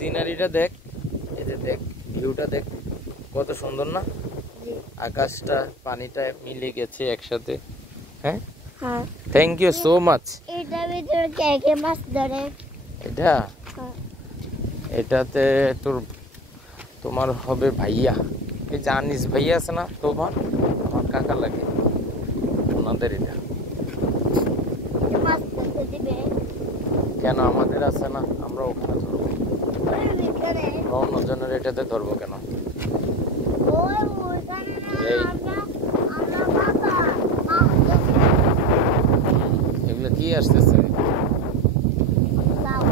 সিনারিটা দেখ, এই যে দেখ ভিউটা দেখ কত সুন্দর না, আকাশটা পানিটা মিলে গেছে একসাথে। হ্যাঁ হ্যাঁ, থ্যাংক ইউ সো মাচ। এটা ভিতরে কে কে মাছ ধরে? এটা হ্যাঁ। এটাতে তোমার হবে ভাইয়া, এই জানিস ভাইয়া আছে না তোমার, আমার কাকা লাগে ওনাদের এটা। মাছ ধরতে দিবে? কেন আমাদের আছে না, আমরা ওখানে ধরবো, ওই ভিতরে অন্যজনের এটাতে ধরবো কেন? ওই ওইখানে না, এই আমরা বাবা মাছ ধরতে এগুলো কি আসতেছে যাও।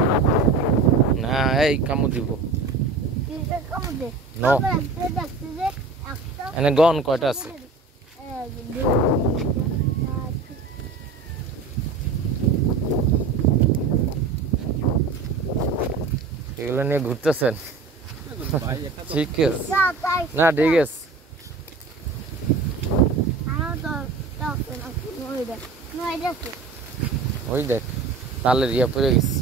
না, এই কামু দিব কিসে কামড়ে? নো। বাবা, একটা দেখতে যে একটা এনে গন কয়টা আছে? এগুলো নিয়ে ঘুরতেছেন? ঠিক আছে, না ঠিক আছে। ওই দেখ তালের ইয়া পড়ে গেছে।